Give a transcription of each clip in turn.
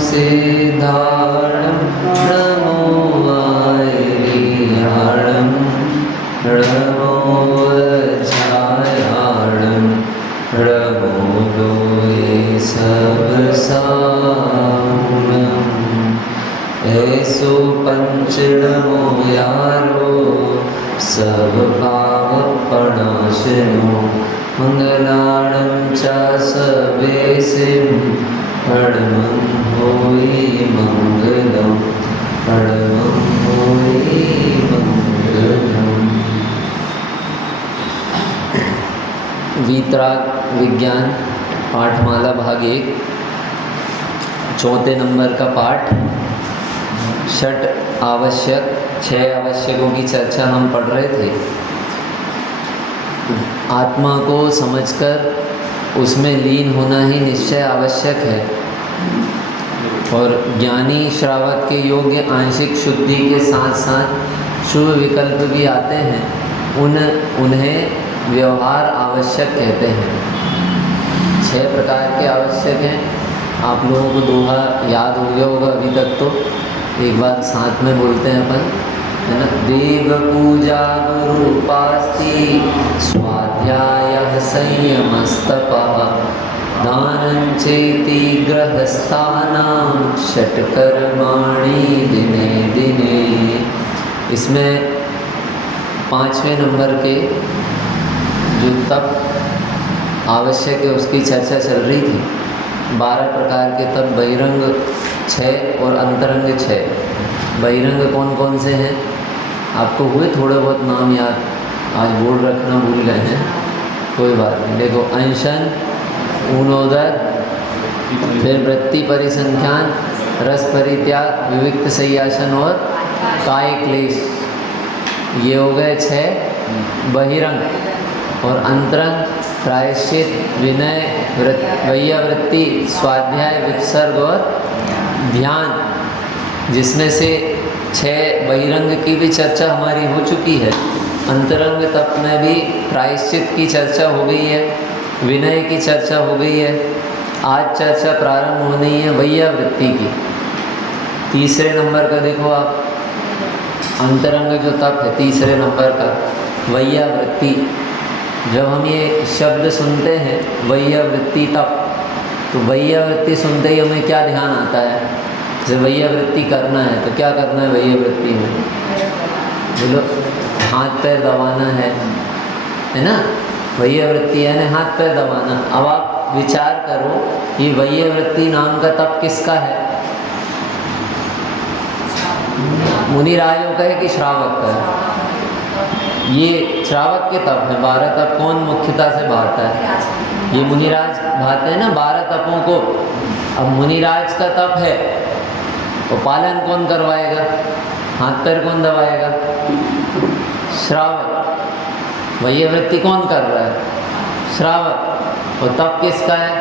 सिद्धाणं नमो वैरियाणं नमो वज्रायाणं नमो लोये सब साहुणं ऐसो पंचनमो यारो सब पाप प्रणाशनो मंगलाणं च सबेसिं परमं होई मंगलम परमं होई मंगलम। वीतराग विज्ञान पाठमाला भाग 1 चौथे नंबर का पाठ। षट आवश्यक 6 आवश्यकों की चर्चा हम पढ़ रहे थे। आत्मा को समझकर उसमें लीन होना ही निश्चय आवश्यक है और ज्ञानी श्रावक के योग्य आंशिक शुद्धि के साथ साथ शुभ विकल्प भी आते हैं, उन्हें व्यवहार आवश्यक कहते हैं। 6 प्रकार के आवश्यक हैं। आप लोगों को दोहा याद हो गया होगा अभी तक, तो एक बार साथ में बोलते हैं अपन, है ना। देव पूजा गुरुपास्ति स्वाध्याय संयमस्तपः दानं चेति गृहस्थानां षट्कर्माणि दिने दिने। इसमें 5वें नंबर के जो तप आवश्यक है उसकी चर्चा चल रही थी। 12 प्रकार के तप बहिरंग 6 और अंतरंग 6। बहिरंग कौन कौन से हैं आपको हुए थोड़े बहुत नाम याद? आज बोर्ड रखना भूल गए हैं, कोई बात नहीं। देखो, अंशन, ऊनोदर, फिर वृत्ति परिसंख्यान, रस परित्याग, विविक्त संयासन और काय क्लेश, ये हो गए 6 बहिरंग। और अंतरंग प्रायश्चित, विनय, वैयावृत्ति, स्वाध्याय, विसर्ग और ध्यान, जिसमें से 6 बहिरंग की भी चर्चा हमारी हो चुकी है। अंतरंग तप में भी प्रायश्चित की चर्चा हो गई है, विनय की चर्चा हो गई है। आज चर्चा प्रारंभ होनी है वैयावृत्ति की। 3रे नंबर का देखो आप, अंतरंग जो तप है 3रे नंबर का वैयावृत्ति। जब हम ये शब्द सुनते हैं वैयावृत्ति तप, तो वैयावृत्ति सुनते ही हमें क्या ध्यान आता है? जब वैयावृत्ति करना है तो क्या करना है वैयावृत्ति में? बोलो, हाथ पैर दबाना है ना। वैयावृत्ति है ना, हाथ पैर दबाना। अब आप विचार करो, ये वैयावृत्ति नाम का तप किसका है? मुनिराजों का है कि श्रावक का है? ये श्रावक के तप है। 12 तप कौन मुख्यता से बांटता है? ये मुनिराज भाते हैं ना 12 तपों को। अब मुनिराज का तप है, तो पालन कौन करवाएगा? हाथ पैर कौन दबाएगा? श्रावक। वैयावृत्ति कौन कर रहा है? श्रावक। और तप किसका है?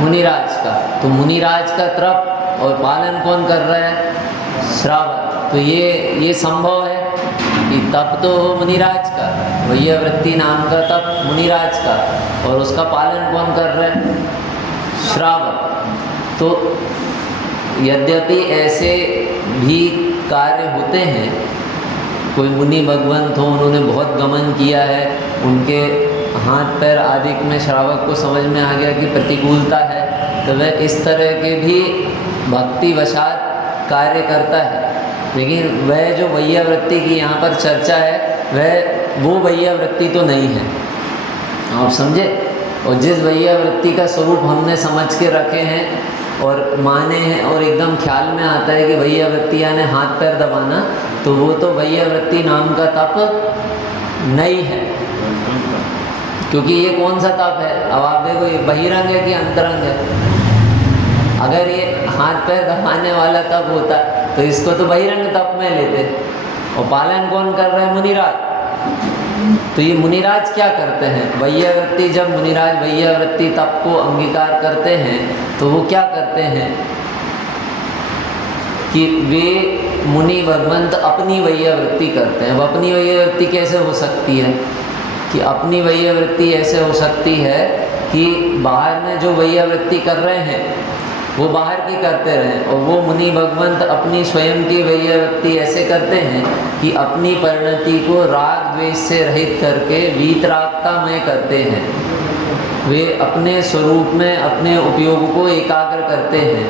मुनिराज का। तो मुनिराज का तप और पालन कौन कर रहा है? श्रावक। तो ये संभव है कि तप तो हो मुनिराज का, वैयावृत्ति नाम का तप मुनिराज का, और उसका पालन कौन कर रहा है? श्रावक। तो यद्यपि ऐसे भी कार्य होते हैं, कोई मुनि भगवंत हो, उन्होंने बहुत गमन किया है, उनके हाथ पैर आदि में श्रावक को समझ में आ गया कि प्रतिकूलता है, तो वह इस तरह के भी भक्ति वशात कार्य करता है। लेकिन वह जो वैयावृत्ति की यहाँ पर चर्चा है, वो वैयावृत्ति तो नहीं है, आप समझे। और जिस वैयावृत्ति का स्वरूप हमने समझ के रखे हैं और माने हैं और एकदम ख्याल में आता है कि वैयावृत्ति यानी हाथ पैर दबाना, तो वो तो वैयावृत्ति नाम का तप नहीं है। क्योंकि ये कौन सा तप है? अब आप देखो, ये बहिरंग है कि अंतरंग है? अगर ये हाथ पैर दबाने वाला तप होता तो इसको तो बहिरंग तप में लेते। और पालन कौन कर रहा है? मुनिराज। तो ये मुनिराज क्या करते हैं? वैयावृत्ति, जब मुनिराज वैयावृत्ति तप को अंगीकार करते हैं तो वो क्या करते हैं कि वे मुनि भगवंत अपनी वैयावृत्ति करते हैं। अब अपनी वैयावृत्ति कैसे हो सकती है? कि अपनी वैयावृत्ति ऐसे हो सकती है कि बाहर में जो वैयावृत्ति कर रहे हैं वो बाहर की करते रहें। और वो मुनि भगवंत अपनी स्वयं की वैयावृत्ति ऐसे करते हैं कि अपनी परिणति को राग द्वेष से रहित करके वीतरागतामय करते हैं। वे अपने स्वरूप में अपने उपयोग को एकाग्र करते हैं।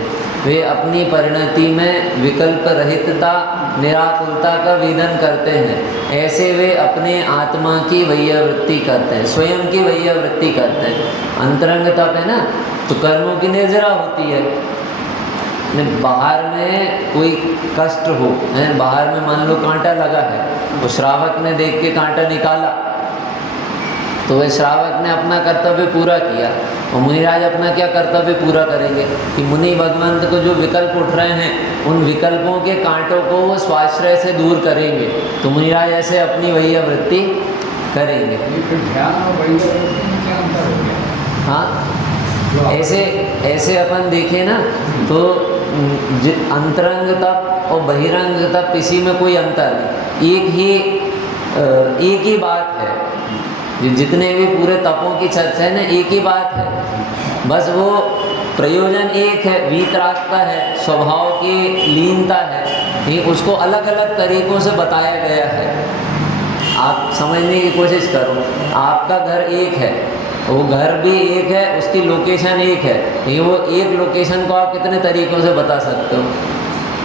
वे अपनी परिणति में विकल्प रहितता निराकुलता का वेदन करते हैं। ऐसे वे अपने आत्मा की वैयावृत्ति करते हैं, स्वयं की वैयावृत्ति करते हैं। अंतरंग तप है ना, तो कर्मों की निर्जरा होती है। बाहर में कोई कष्ट हो है, बाहर में मान लो कांटा लगा है, वो श्रावक ने देख के कांटा निकाला, तो वह श्रावक ने अपना कर्तव्य पूरा किया। और मुनिराज अपना क्या कर्तव्य पूरा करेंगे कि मुनि भगवंत को जो विकल्प उठ रहे हैं उन विकल्पों के कांटों को वो स्वाश्रय से दूर करेंगे। तो मुनिराज ऐसे अपनी वैयावृत्ति करेंगे। ध्यान और वैयावृत्ति में क्या अंतर हो गया? हाँ, ऐसे अपन देखें ना तो अंतरंग तप और बहिरंग तप इसी में कोई अंतर नहीं, एक ही बात है। जितने भी पूरे तपों की चर्चा है ना, एक ही बात है, बस वो प्रयोजन एक है, वीतरागता है, स्वभाव की लीनता है, ये उसको अलग अलग तरीक़ों से बताया गया है। आप समझने की कोशिश करो, आपका घर एक है, वो घर भी एक है, उसकी लोकेशन एक है, ये वो एक लोकेशन को आप कितने तरीक़ों से बता सकते हो?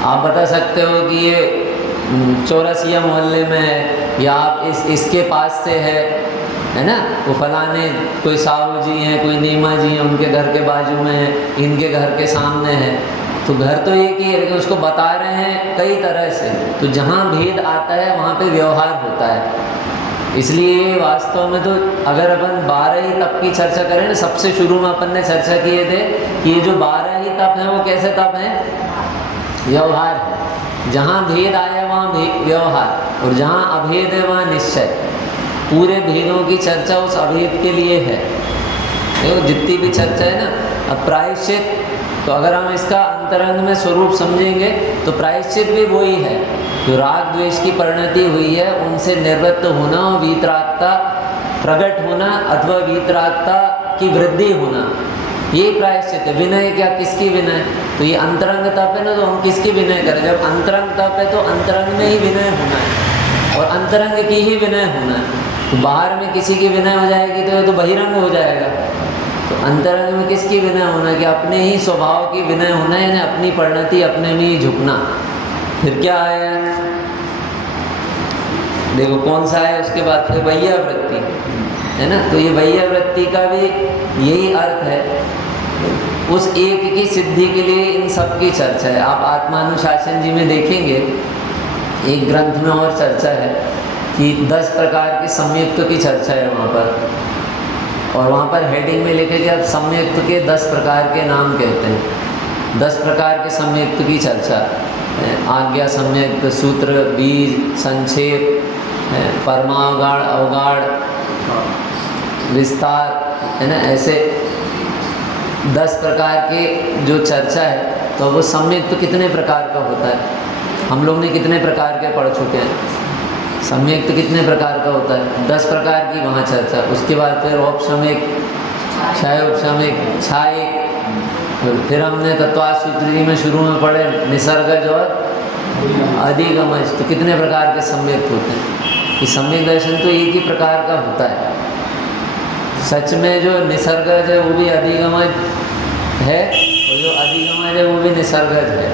आप बता सकते हो कि ये चौरसिया मोहल्ले में है, या आप इसके पास से है ना, वो फलाने कोई साहू जी हैं, कोई नीमा जी हैं, उनके घर के बाजू में है, इनके घर के सामने है। तो घर तो एक ही है, लेकिन उसको बता रहे हैं कई तरह से। तो जहाँ भेद आता है वहाँ पे व्यवहार होता है। इसलिए वास्तव में तो अगर अपन 12 ही तप की चर्चा करें ना, सबसे शुरू में अपन ने चर्चा किए थे कि ये जो 12 ही तप हैं वो कैसे तप हैं? व्यवहार है। जहाँ भेद आया वहाँ व्यवहार, और जहाँ अभेद है वहाँ निश्चय। पूरे भेदों की चर्चा उस अभेद के लिए है। देखो जितनी भी चर्चा है ना, अब प्रायश्चित, तो अगर हम इसका अंतरंग में स्वरूप समझेंगे तो प्रायश्चित भी वही है, जो राग द्वेष की परिणति हुई है उनसे निवृत्त होना और वीतरागता प्रकट होना अथवा वीतरागता की वृद्धि होना, ये प्रायश्चित है। विनय क्या, किसकी विनय? तो ये अंतरंग तप है ना, तो हम किसकी विनय करें? जब अंतरंग तप है तो अंतरंग में ही विनय होना है और अंतरंग की ही विनय होना है। तो बाहर में किसी की विनय हो जाएगी तो ये तो बहिरंग हो जाएगा। तो अंतरंग में किसकी विनय होना है? कि अपने ही स्वभाव की विनय होना है, यानी अपनी परिणति अपने में ही झुकना। फिर क्या आया, देखो कौन सा है उसके बाद? फिर वैयावृत्ति है ना। तो ये वैयावृत्ति का भी यही अर्थ है, उस एक की सिद्धि के लिए इन सब की चर्चा है। आप आत्मानुशासन जी में देखेंगे, एक ग्रंथ में और चर्चा है कि 10 प्रकार के संयुक्त की चर्चा है वहाँ पर, और वहाँ पर हेडिंग में लिखे कि अब संयुक्त के 10 प्रकार के नाम कहते हैं। 10 प्रकार के संयुक्त की चर्चा, आज्ञा संयुक्त, सूत्र, बीज, संक्षेप, परमावगाढ़, अवगाढ़, विस्तार, है ना। ऐसे 10 प्रकार के जो चर्चा है, तो वो संयुक्त कितने प्रकार का होता है? हम लोग ने कितने प्रकार के पढ़ चुके हैं? सम्यक्त कितने प्रकार का होता है? 10 प्रकार की वहाँ चर्चा। उसके बाद फिर औपसमिक, क्षयोपसमिक, छायिक, फिर हमने तत्वासूत्री में शुरू में पढ़े निसर्गज और अधिगमज। तो कितने प्रकार के सम्यक्त होते हैं? ये सम्यक दर्शन तो एक ही प्रकार का होता है। सच में जो निसर्गज है वो भी अधिगमज है, और जो अधिगमज है वो भी निसर्गज है।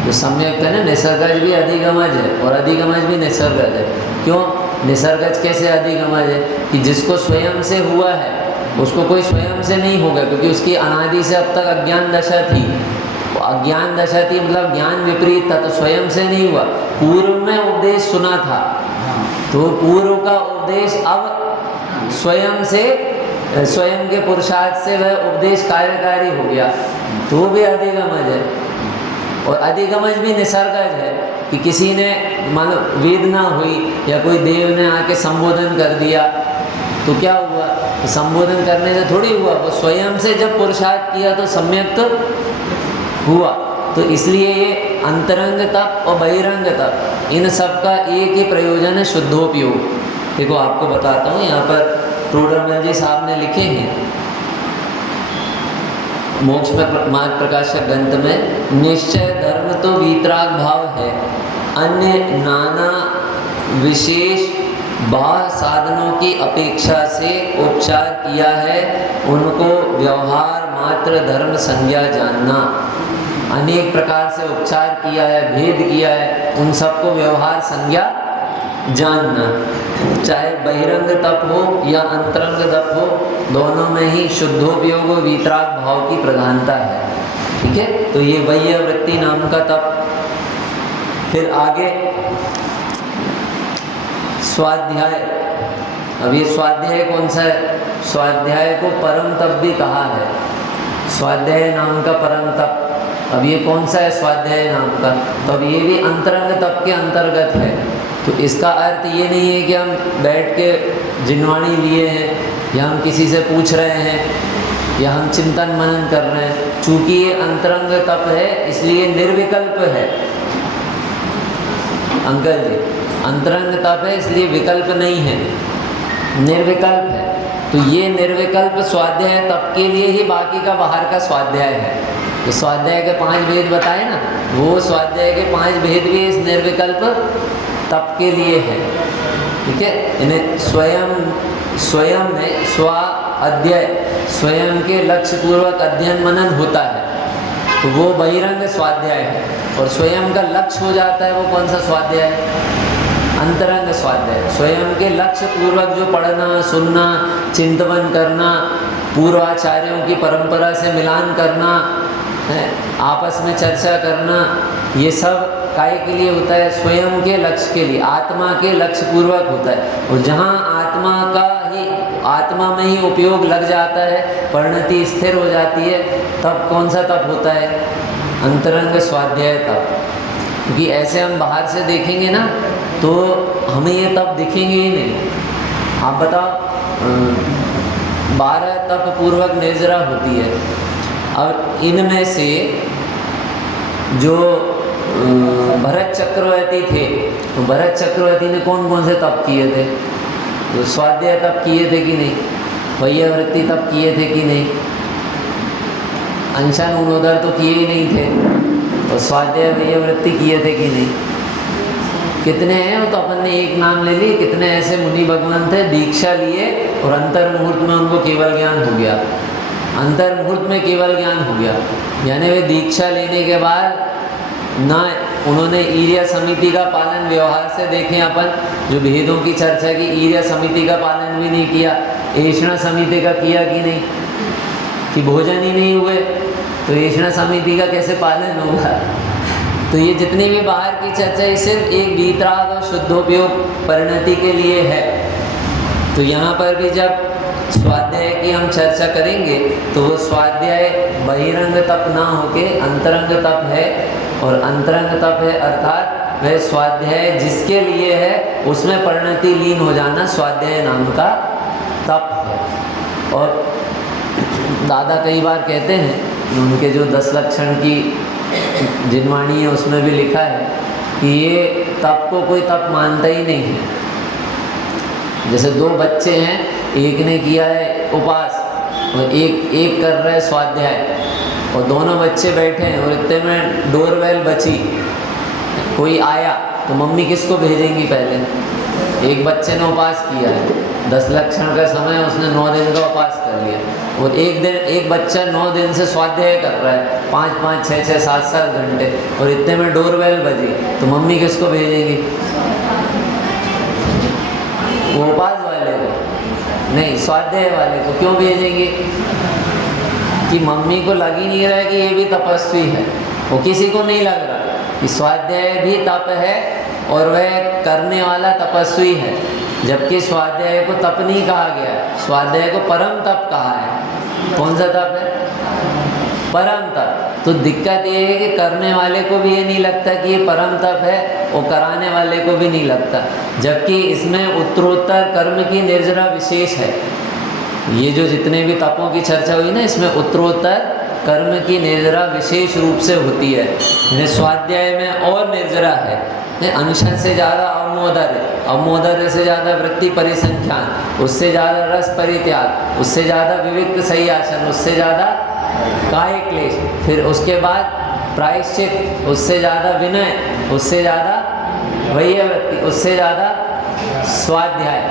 जो सम्यक है ना, निसर्गज भी अधिगमज है और अधिगमज भी निसर्गज है। क्यों? निसर्गज कैसे अधिगमज है? कि जिसको स्वयं से हुआ है उसको कोई स्वयं से नहीं होगा, क्योंकि उसकी अनादि से अब तक अज्ञान दशा थी। अज्ञान दशा थी मतलब ज्ञान विपरीत था, तो स्वयं से नहीं हुआ। पूर्व में उपदेश सुना था, तो पूर्व का उपदेश अब स्वयं से, स्वयं के पुरुषार्थ से वह उपदेश कार्यकारी हो गया, तो वो भी अधिगमज है। और अधिगमज भी निसर्गज है कि किसी ने मान लो वेदना हुई या कोई देव ने आके संबोधन कर दिया, तो क्या हुआ? तो संबोधन करने से थोड़ी हुआ, वो स्वयं से जब पुरुषार्थ किया तो सम्यक तो हुआ। तो इसलिए ये अंतरंग तप और बहिरंग तप, इन सब का एक ही प्रयोजन है, शुद्धोपयोग। देखो आपको बताता हूँ, यहाँ पर टोडरमल जी साहब ने लिखे हैं मोक्ष में मार्ग प्रकाशक ग्रंथ में निश्चय धर्म तो वीतराग भाव है, अन्य नाना विशेष बाह्य साधनों की अपेक्षा से उपचार किया है, उनको व्यवहार मात्र धर्म संज्ञा जानना। अनेक प्रकार से उपचार किया है, भेद किया है, उन सबको व्यवहार संज्ञा जानना। चाहे बहिरंग तप हो या अंतरंग तप हो, दोनों में ही शुद्धोपयोग व वीतराग भाव की प्रधानता है। ठीक है, तो ये वैयवृत्ति नाम का तप। फिर आगे स्वाध्याय। अब ये स्वाध्याय कौन सा है? स्वाध्याय को परम तप भी कहा है, स्वाध्याय नाम का परम तप। अब ये कौन सा है स्वाध्याय नाम का? तो अब ये भी अंतरंग तप के अंतर्गत है। तो इसका अर्थ ये नहीं है कि हम बैठ के जिनवाणी लिए हैं या हम किसी से पूछ रहे हैं या हम चिंतन मनन कर रहे हैं। चूँकि ये अंतरंग तप है इसलिए निर्विकल्प है अंकल जी, अंतरंग तप है इसलिए विकल्प नहीं है, निर्विकल्प है। तो ये निर्विकल्प स्वाध्याय तप के लिए ही बाकी का बाहर का स्वाध्याय है। तो स्वाध्याय के 5 भेद बताए ना, वो स्वाध्याय के 5 भेद भी इस निर्विकल्प तप के लिए है। ठीक है, इन्हें स्वयं में स्वाध्याय, स्वयं के लक्ष्य पूर्वक अध्ययन मनन होता है, तो वो बहिरंग स्वाध्याय है। और स्वयं का लक्ष्य हो जाता है, वो कौन सा स्वाध्याय है? अंतरंग स्वाध्याय। स्वयं के लक्ष्य पूर्वक जो पढ़ना, सुनना, चिंतन करना, पूर्वाचार्यों की परंपरा से मिलान करना है, आपस में चर्चा करना, ये सब काय के लिए होता है? स्वयं के लक्ष्य के लिए, आत्मा के लक्ष्य पूर्वक होता है। और जहाँ आत्मा में ही उपयोग लग जाता है, परिणति स्थिर हो जाती है, तब कौन सा तप होता है? अंतरंग स्वाध्याय तप। क्योंकि ऐसे हम बाहर से देखेंगे ना तो हमें ये तप दिखेंगे ही नहीं। आप बताओ, 12 तप पूर्वक निर्जरा होती है। अब इनमें से जो भरत चक्रवर्ती थे, तो भरत चक्रवर्ती ने कौन कौन से तप किए थे? तो स्वाध्याय तप किए थे कि नहीं? वैयवृत्ति तप किए थे कि नहीं? अंशन उनोदर तो किए ही नहीं थे, और स्वाध्याय वैयवृत्ति किए थे कि नहीं? कितने हैं? वो तो अपन ने एक नाम ले लिए। कितने ऐसे मुनि भगवान थे, दीक्षा लिए और अंतर मुहूर्त में उनको केवल ज्ञान हो गया, अंतर मुहूर्त में केवल ज्ञान हो गया। यानी वे दीक्षा लेने के बाद ना उन्होंने ईर्या समिति का पालन, व्यवहार से देखें अपन जो भेदों की चर्चा की, ईर्या समिति का पालन भी नहीं किया, ऐषणा समिति का किया कि नहीं? कि भोजन ही नहीं हुए तो ऐषणा समिति का कैसे पालन होगा? तो ये जितनी भी बाहर की चर्चा है सिर्फ एक वीतराग और शुद्धोपयोग परिणति के लिए है। तो यहाँ पर भी जब स्वाध्याय की हम चर्चा करेंगे तो वो स्वाध्याय बहिरंग तप ना होके अंतरंग तप है। और अंतरंग तप है अर्थात वह स्वाध्याय जिसके लिए है उसमें परिणति लीन हो जाना स्वाध्याय नाम का तप है। और दादा कई बार कहते हैं, उनके जो 10 लक्षण की जिनवाणी है उसमें भी लिखा है कि ये तप को कोई तप मानता ही नहीं है। जैसे 2 बच्चे हैं, एक ने किया है उपास और एक कर रहा है स्वाध्याय, और दोनों बच्चे बैठे हैं और इतने में डोरबेल बची, कोई आया तो मम्मी किसको भेजेंगी? पहले एक बच्चे ने उपास किया है, 10 लक्षण का समय उसने 9 दिन का उपास कर लिया, और एक बच्चा 9 दिन से स्वाध्याय कर रहा है 5-5, 6-6, 7-7 घंटे, और इतने में डोरबेल बजी तो मम्मी किसको भेजेंगी? वो उपास वाले को नहीं, स्वाध्याय वाले को क्यों भेजेंगे? कि मम्मी को लग ही नहीं रहा है कि ये भी तपस्वी है, वो किसी को नहीं लग रहा कि स्वाध्याय भी तप है और वह करने वाला तपस्वी है। जबकि स्वाध्याय को तप नहीं कहा गया, स्वाध्याय को परम तप कहा है। कौन सा तप है? परम तप। तो दिक्कत ये है कि करने वाले को भी ये नहीं लगता कि ये परम तप है और कराने वाले को भी नहीं लगता, जबकि इसमें उत्तरोत्तर कर्म की निर्जरा विशेष है। ये जो जितने भी तपों की चर्चा हुई ना, इसमें उत्तरोत्तर कर्म की निर्जरा विशेष रूप से होती है। स्वाध्याय में और निर्जरा है, अनशन से ज़्यादा अवमोदर है, अवमोदर से ज़्यादा वृत्ति परिसंख्यान, उससे ज़्यादा रस परित्याग, उससे ज़्यादा विविक्त सही आसन, उससे ज़्यादा काय क्लेश, फिर उसके बाद प्रायश्चित, उससे ज़्यादा विनय, उससे ज़्यादा वैयवृत्ति, उससे ज़्यादा स्वाध्याय।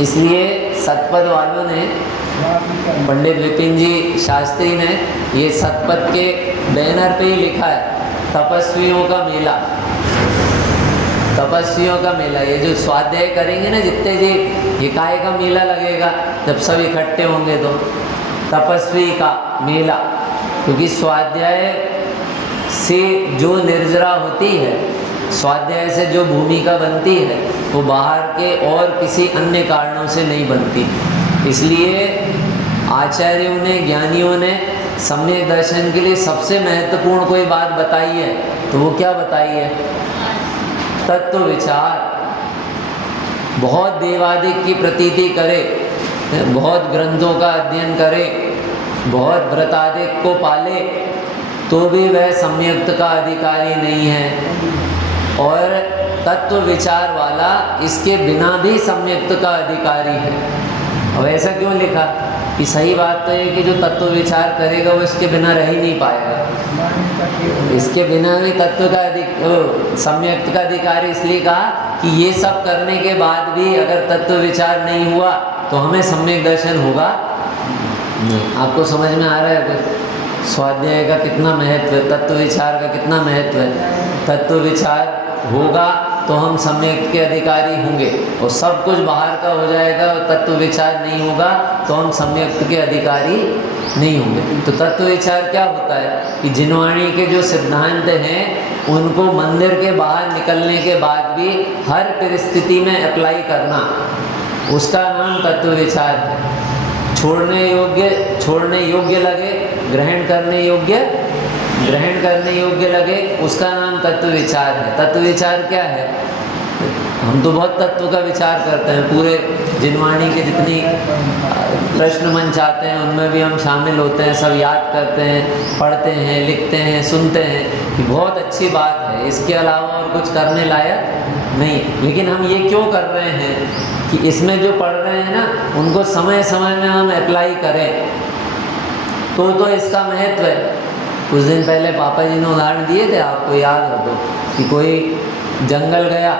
इसलिए सतपद वालों ने, पंडित विपिन जी शास्त्री ने ये सतपद के बैनर पे ही लिखा है, तपस्वियों का मेला। तपस्वियों का मेला, ये जो स्वाध्याय करेंगे ना जितने जी, ये काय का मेला लगेगा जब सब इकट्ठे होंगे तो, तपस्वी का मेला। क्योंकि स्वाध्याय से जो निर्जरा होती है, स्वाध्याय से जो भूमिका बनती है, वो बाहर के और किसी अन्य कारणों से नहीं बनती। इसलिए आचार्यों ने, ज्ञानियों ने सम्यक दर्शन के लिए सबसे महत्वपूर्ण कोई बात बताई है, तो वो क्या बताई है? तत्व विचार। बहुत देवादिक की प्रतीति करे, बहुत ग्रंथों का अध्ययन करे, बहुत व्रतादिक को पाले, तो भी वह सम्यक्त का अधिकारी नहीं है। और तत्व विचार वाला इसके बिना भी सम्यक्त का अधिकारी है। अब ऐसा क्यों लिखा कि सही बात तो है कि जो तत्व विचार करेगा वो इसके बिना रह ही नहीं पाएगा। इसके बिना भी तत्व का सम्यक्त का अधिकारी इसलिए कहा कि ये सब करने के बाद भी अगर तत्व विचार नहीं हुआ तो हमें सम्यक दर्शन होगा नहीं। आपको समझ में आ रहा है कुछ? स्वाध्याय का कितना महत्व है, तत्व विचार का कितना महत्व है। तत्व विचार होगा तो हम सम्यक के अधिकारी होंगे, और सब कुछ बाहर का हो जाएगा और तत्व विचार नहीं होगा तो हम सम्यक के अधिकारी नहीं होंगे। तो तत्व विचार क्या होता है कि जिनवाणी के जो सिद्धांत हैं उनको मंदिर के बाहर निकलने के बाद भी हर परिस्थिति में अप्लाई करना, उसका नाम तत्व विचार है। छोड़ने योग्य लगे, ग्रहण करने योग्य लगे, उसका नाम तत्व विचार है। तत्व विचार क्या है? हम तो बहुत तत्व का विचार करते हैं, पूरे जिनवाणी के जितनी प्रश्न मंच आते हैं उनमें भी हम शामिल होते हैं, सब याद करते हैं, पढ़ते हैं, लिखते हैं, सुनते हैं कि बहुत अच्छी बात है, इसके अलावा और कुछ करने लायक नहीं। लेकिन हम ये क्यों कर रहे हैं कि इसमें जो पढ़ रहे हैं ना उनको समय समय में हम अप्लाई करें, तो इसका महत्व है। कुछ दिन पहले पापा जी ने उदाहरण दिए थे, आपको याद हो तो, कि कोई जंगल गया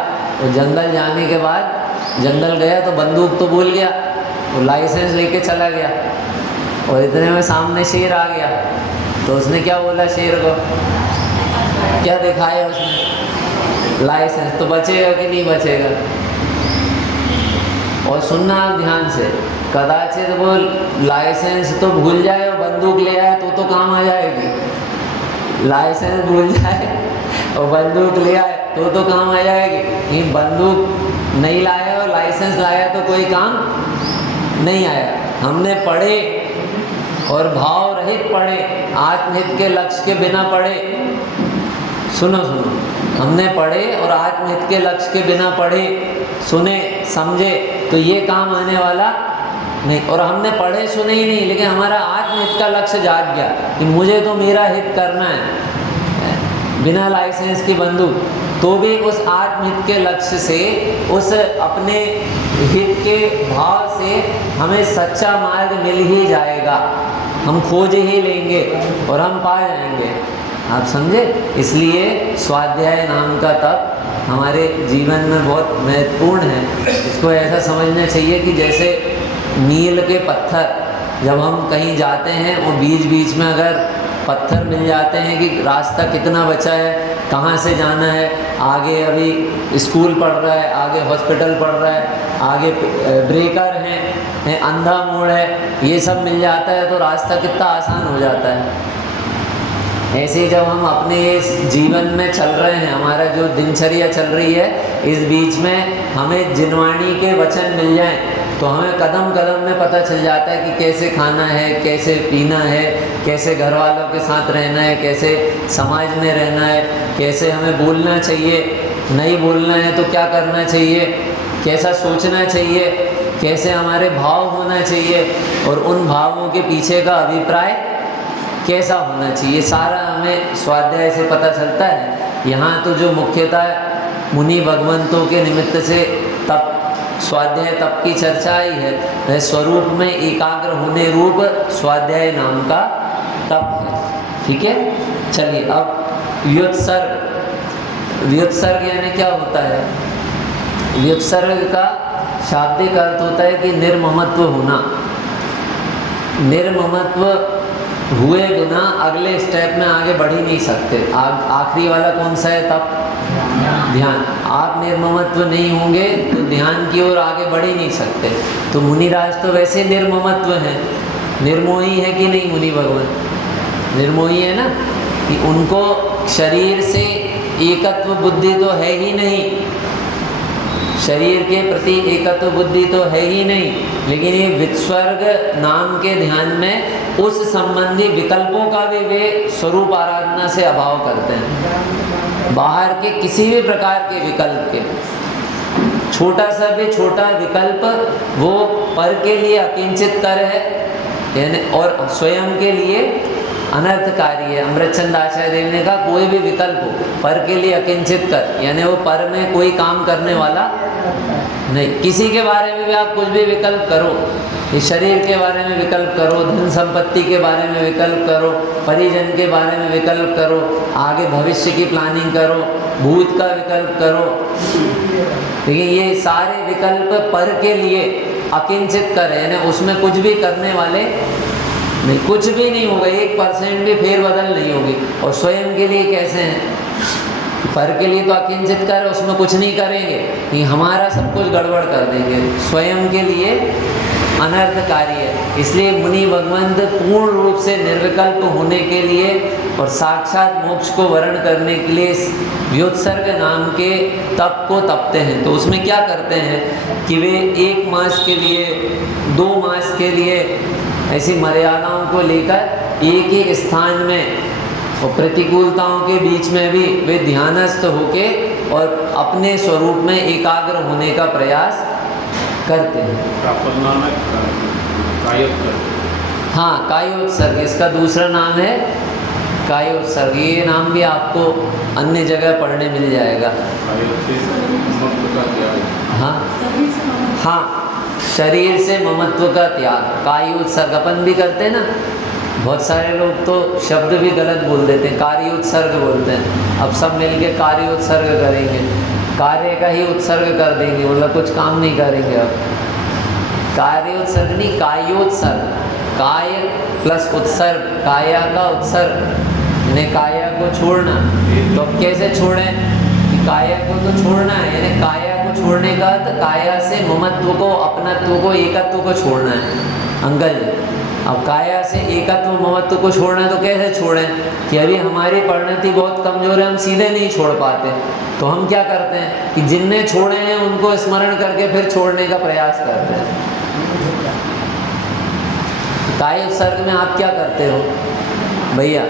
और जंगल जाने के बाद जंगल गया तो बंदूक तो भूल गया, वो लाइसेंस लेके चला गया, और इतने में सामने शेर आ गया। तो उसने क्या बोला शेर को? क्या दिखाया उसने? लाइसेंस। तो बचेगा कि नहीं बचेगा? और सुनना आप ध्यान से, कदाचित वो लाइसेंस तो भूल जाए और बंदूक ले आए तो काम आ जाएगी। लाइसेंस भूल जाए और बंदूक ले आए तो काम आ जाएगी। ये बंदूक नहीं लाया और लाइसेंस लाया तो कोई काम नहीं आया। हमने पढ़े और भाव रहित पढ़े, आत्महित के लक्ष्य के बिना पढ़े। सुनो, हमने पढ़े और आत्महित के लक्ष्य के बिना पढ़े, सुने, समझे, तो ये काम आने वाला नहीं। और हमने पढ़े सुने ही नहीं, लेकिन हमारा आत्महित का लक्ष्य जाग गया कि मुझे तो मेरा हित करना है, बिना लाइसेंस की बंदूक, तो भी उस आत्महित के लक्ष्य से, उस अपने हित के भाव से हमें सच्चा मार्ग मिल ही जाएगा। हम खोज ही लेंगे और हम पा जाएंगे। आप समझे? इसलिए स्वाध्याय नाम का तप हमारे जीवन में बहुत महत्वपूर्ण है। इसको ऐसा समझना चाहिए कि जैसे मील के पत्थर, जब हम कहीं जाते हैं और बीच बीच में अगर पत्थर मिल जाते हैं कि रास्ता कितना बचा है, कहाँ से जाना है, आगे अभी स्कूल पढ़ रहा है, आगे हॉस्पिटल पढ़ रहा है, आगे ब्रेकर हैं, अंधा मोड़ है, ये सब मिल जाता है तो रास्ता कितना आसान हो जाता है। ऐसे ही जब हम अपने इस जीवन में चल रहे हैं, हमारा जो दिनचर्या चल रही है, इस बीच में हमें जिनवाणी के वचन मिल जाएं तो हमें कदम कदम में पता चल जाता है कि कैसे खाना है, कैसे पीना है, कैसे घर वालों के साथ रहना है, कैसे समाज में रहना है, कैसे हमें बोलना चाहिए, नहीं बोलना है तो क्या करना चाहिए, कैसा सोचना चाहिए, कैसे हमारे भाव होना चाहिए और उन भावों के पीछे का अभिप्राय कैसा होना चाहिए, सारा हमें स्वाध्याय से पता चलता है। यहाँ तो जो मुख्यतः मुनि भगवंतों के निमित्त से तप, स्वाध्याय तप की चर्चा आई है, वह स्वरूप में एकाग्र होने रूप स्वाध्याय नाम का तप है। ठीक है, चलिए अब व्युत्सर्ग। व्युत्सर्ग यानी क्या होता है? व्युत्सर्ग का शाब्दिक अर्थ होता है कि निर्ममत्व होना। निर्ममत्व हुए बिना अगले स्टेप में आगे बढ़ ही नहीं सकते। आखिरी वाला कौन सा है? तप, ध्यान। आप निर्ममत्व नहीं होंगे तो ध्यान की ओर आगे बढ़ ही नहीं सकते। तो मुनिराज तो वैसे निर्ममत्व हैं, निर्मोही है कि नहीं? मुनि भगवान निर्मोही है ना, कि उनको शरीर से एकत्व बुद्धि तो है ही नहीं, शरीर के प्रति एकत्व बुद्धि तो है ही नहीं, लेकिन ये व्युत्सर्ग नाम के ध्यान में उस संबंधी विकल्पों का भी वे स्वरूप आराधना से अभाव करते हैं। बाहर के किसी भी प्रकार के विकल्प के, छोटा सा भी छोटा विकल्प वो पर के लिए अकिंचित कर है, यानी और स्वयं के लिए अनर्थकारी है। अमृतचंद आचार्य देव ने कहा कोई भी विकल्प हो पर के लिए अकिंचित कर, यानी वो पर में कोई काम करने वाला नहीं। किसी के बारे में भी आप कुछ भी विकल्प करो, इस शरीर के बारे में विकल्प करो, धन संपत्ति के बारे में विकल्प करो, परिजन के बारे में विकल्प करो, आगे भविष्य की प्लानिंग करो, भूत का विकल्प करो, लेकिन ये सारे विकल्प पर के लिए अकिंचित कर, यानी उसमें कुछ भी करने वाले नहीं, कुछ भी नहीं होगा, 1% भी फेरबदल नहीं होगी। और स्वयं के लिए कैसे हैं? पर के लिए तो अकिंचित कर, उसमें कुछ नहीं करेंगे, ये हमारा सब कुछ गड़बड़ कर देंगे। स्वयं के लिए अनर्थकारी है। इसलिए मुनि भगवंत पूर्ण रूप से निर्विकल्प होने के लिए और साक्षात मोक्ष को वर्ण करने के लिए व्युत्सर्ग नाम के तप को तपते हैं। तो उसमें क्या करते हैं कि वे 1 मास के लिए, 2 मास के लिए ऐसी मर्यादाओं को लेकर एक ही स्थान में और प्रतिकूलताओं के बीच में भी वे ध्यानस्थ होके और अपने स्वरूप में एकाग्र होने का प्रयास करते हैं। हाँ, कायोत्सर्ग इसका दूसरा नाम है, कायोत्सर्ग। ये नाम भी आपको अन्य जगह पढ़ने मिल जाएगा। हाँ हाँ, शरीर से ममत्व का त्याग, कायोत्सर्ग अपन भी करते हैं ना। बहुत सारे लोग तो शब्द भी गलत बोल देते हैं, कार्योत्सर्ग बोलते हैं। अब सब मिलके कार्योत्सर्ग करेंगे, कार्य का ही उत्सर्ग कर देंगे, मतलब कुछ काम नहीं करेंगे। अब कार्योत्सर्ग नहीं, कायोत्सर्ग, काय प्लस उत्सर्ग, काया का उत्सर्ग, यानी काया को छोड़ना। तो अब कैसे छोड़ें? काया को तो छोड़ना है, यानी काया को छोड़ने का अर्थ काया से ममत्व को, अपनत्व को, एकत्व को छोड़ना है। अंकल जी, अब काया से एकत्व ममत्व को छोड़ना है तो कैसे छोड़ें? कि अभी हमारी परिणति बहुत कमज़ोर है, हम सीधे नहीं छोड़ पाते। तो हम क्या करते हैं कि जिनने छोड़े हैं उनको स्मरण करके फिर छोड़ने का प्रयास करते हैं। कायोत्सर्ग में आप क्या करते हो भैया?